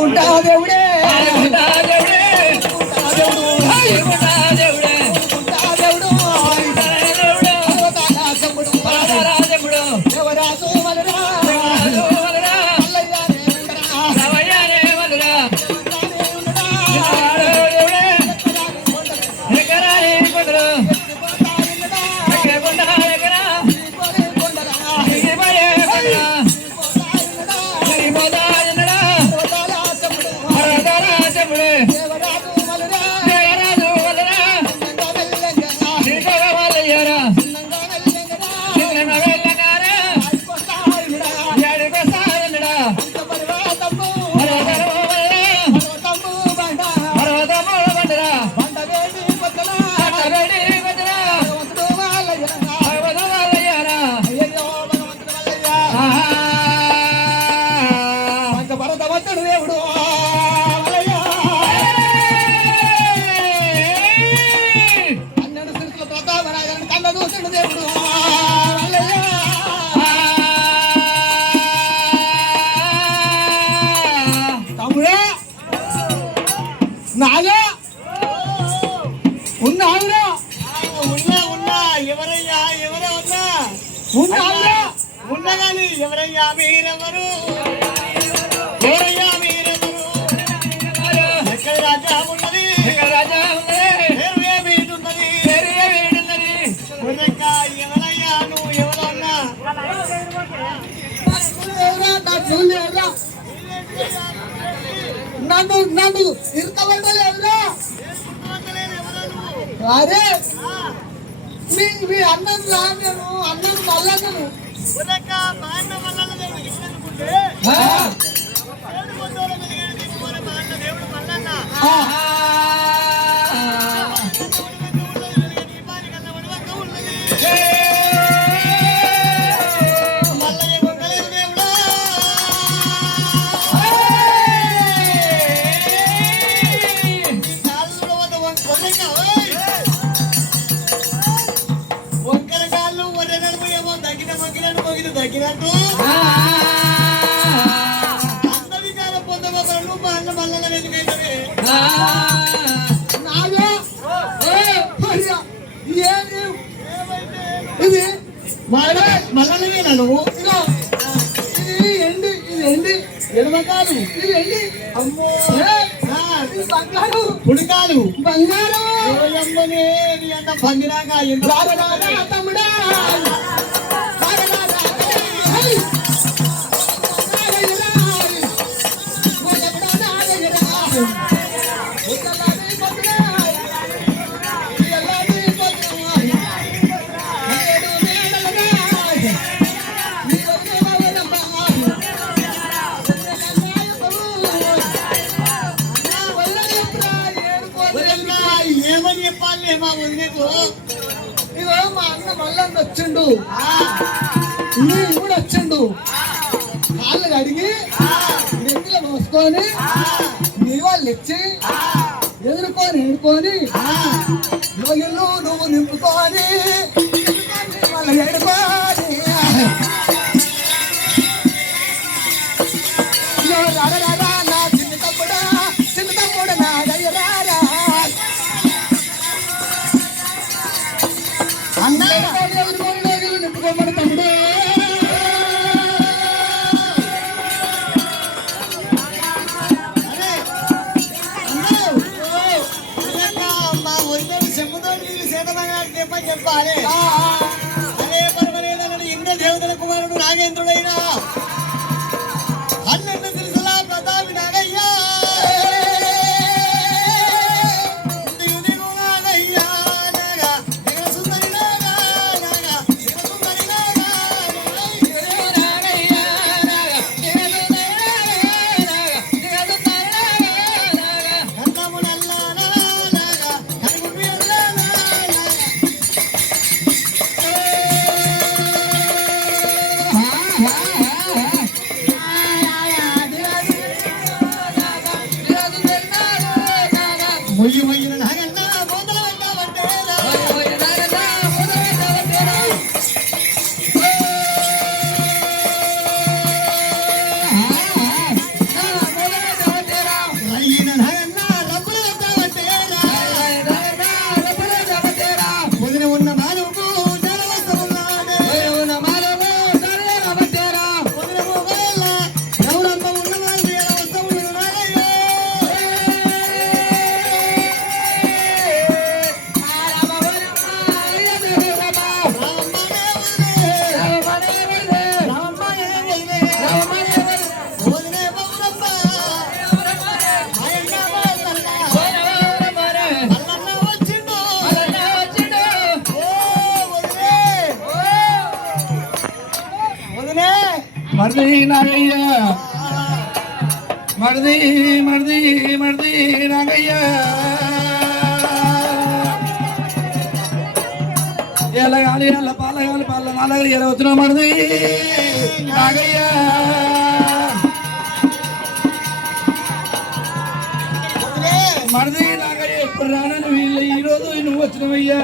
ఉంటా దేవుడే ఉంటా దేవుడే ఉంటా దేవుడు ఉంటా దేవుడే ఉంటా దేవుడు రాజముడు రాజముడు దేవరాజు వలరా రాజు వలరా మల్లయ్యనే ఉండరా రవయ్యనే వలరా రానే ఉండరా దేవుడే ఎకరాని కొండలు పోతారుండరా కొండ ఎకరా పోరే కొండరా దిగిపోయే కొండ పోతారుండరా దిగిపోతాయన్నడా రాజముడు రాజముడు దేవరాజు వలరా దేవరాజు వలరా నంగా వెళ్ళంగా శ్రీకర వలయ్యరా నంగా వెళ్ళంగా చిన్న వెళ్ళగారా పోతారుండరా ఏడుకొస్తాయన్నడా పర్వతము పర్వతము వలరా పర్వతము బండ పర్వతము బండరా బండ వేడి పొద్దల అట్టబడి బండరా భగవంతుడు వాళ్ళయ్యరా పర్వతం వలయ్యరా అయ్యయ్యో భగవంతుడు వాళ్ళయ్యా ఆహా పంచభరతవంతుడు దేవుడు వాళ్ళయ్యా పన్నెండు సిరుకుల ప్రతాపరాజులను కన్న దూసుడు దేవుడు వాళ్ళయ్యా తమ్ముడా నాగా ఉన్నావురా ఉన్నా ఎవరయ్యా ఎవరో ఉన్నా ఉన్నావురా ఉన్నా గాని ఎవరయ్యా మీరెవరు ఎవరయ్యా మీరెవరు ఎక్కడ రాజా ఉన్నది రాజా ఉన్నది పేరు ఏ వీడున్నది పేరు వీడున్నది ఉరక ఎవరయ్యా నువ్వు ఎవరో ఉన్నా నన్ను నన్ను ఇరుకబడలేదురా అరే మీ అన్నం రా నేను అన్నం మళ్ళను ఉరక మా అన్న మల్లన్న దేవుడు ఇష్టనుకుంటే దేవుడు కొందరు వెలిగాడు తీసుకొని మా అన్న దేవుడు మల్లన్న మల్లయ్య గొంగలేరు దేవుడా వంకర కాళ్ళు ఒర్రె నడుము ఏమో తగ్గిన మొగినట్టు మొగిన తగ్గినట్టు అంతవికార పొందబోతాడు మా అన్న మల్లన్న వెతుకైతే నాగా అయ్యా ఏమి ఇది మల్లన్నవేనా నువ్వు ఇదిగో, ఇది ఎండి ఎడమకాలు ఇది ఎండి అమ్మో ఇది బంగారు పుడికాలు బంగారు ఓయమ్మనే నీ అన్న పందిరాక ఎందుకు రాగరాగా తమ్ముడా రాగరాగా హై రాగయ్యరా ఓయమ్మడా రాగయ్యరా ఉత్తలాది పొద్దునా ఎల్లాది పొద్దునా ఏడు మేడలగా నీవు వరమ్మా ఏమని చెప్పాలి మా నీకు ఇగో మా అన్న మల్లన్న వచ్చిండు నీ కూడా వచ్చిండు కాళ్ళు కడిగి నెత్తిలో మోసుకొని నీ వాళ్ళు ఇచ్చి ఎదుర్కొని ఇల్లు నువ్వు నింపుకొని మళ్ళీ ఎడుకొని రారా నా చిన్న తమ్ముడు నా దయ్యరారా నింపుకోమని తమ్ముడు మా ఒరిజినల్ చెప్పుతోటి చెప్పని చెప్పాలి అదే పర్వాలేదని ఇంద్ర దేవతల కుమారుడు నాగేంద్రుడైనా 12 సిరిసిల్ల ప్రతాపి నాగయ్యా మొయ్యి మొయ్యిన నాగన్నా మొదలు పెట్టావంటే మరిది నాగయ్య మరిది మరిది మరిది నాగయ్య ఎలాగాలి అల్ల పాలగాలి పాల నాలుగు ఎలా వచ్చినా మరిది నాగయ్య మరిది నాగయ్య ఎప్పుడు రానని వీళ్ళు ఈరోజు నువ్వు వచ్చినవయ్యా.